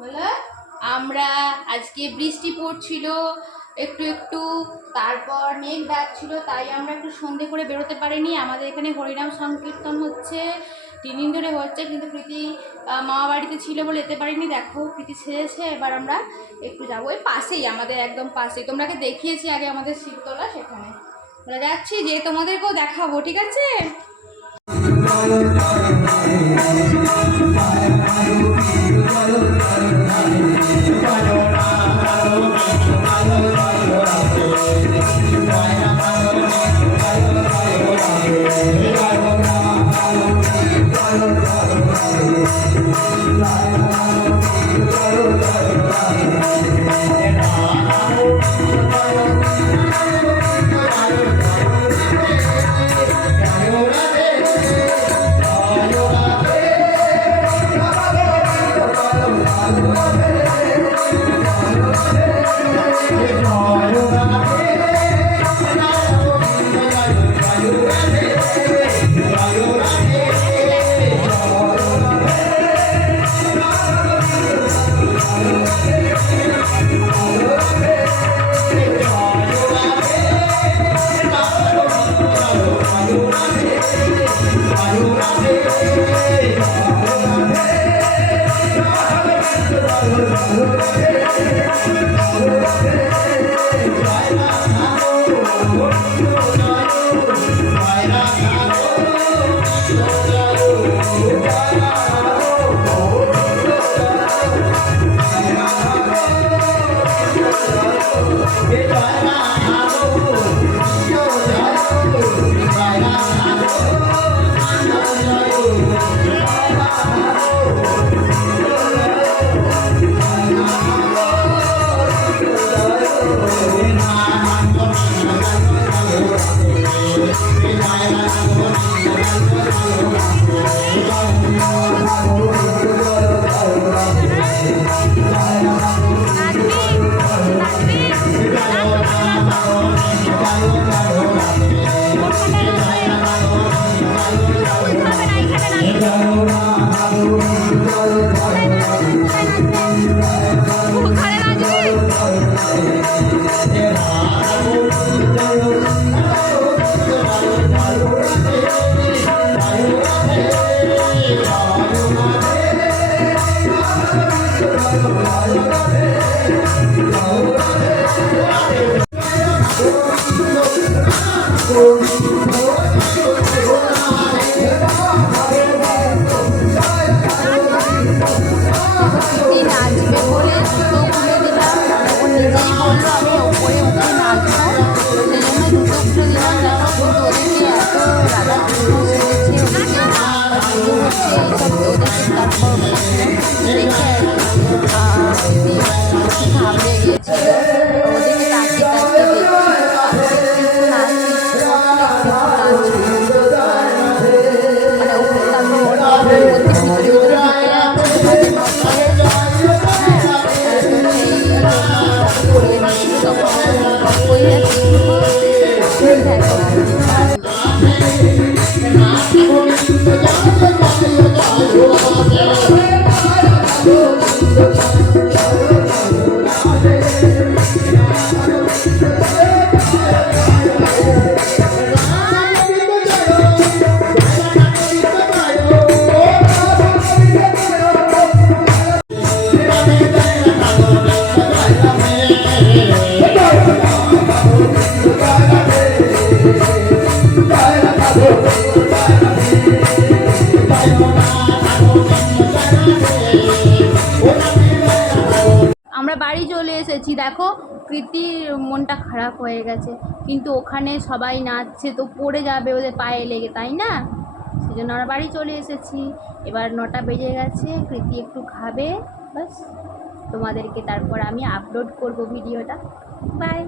বলে আমরা আজকে বৃষ্টি পড়ছিল একটু একটু, তারপর মেঘ ডাকছিল, তাই আমরা একটু সন্ধে করে বেরোতে পারিনি। আমাদের এখানে হরিনাম সংকীর্তন হচ্ছে, 3 দিন ধরে হচ্ছে, কিন্তু প্রীতি মামা বাড়িতে ছিল বলে যেতে পারিনি। দেখো প্রীতি সেরেছে, এবার আমরা একটু যাবো, ওই পাশেই, আমাদের একদম পাশেই। তোমরাকে দেখিয়েছি আগে আমাদের শিবতলা, সেখানে আমরা যাচ্ছি, যে তোমাদেরকেও দেখাবো, ঠিক আছে? আমরা বাড়ি চলে এসেছি। দেখো প্রীতির মনটা খারাপ হয়ে গেছে, কিন্তু ওখানে সবাই নাচছে, তো পড়ে যাবে ওদের পায়ে লেগে, তাই না? সেই জন্য আমরা বাড়ি চলে এসেছি। এবার 9টা বেজে গেছে, প্রীতি একটু খাবে, বাস। তোমাদেরকে তারপর আমি আপলোড করব ভিডিওটা। বাই।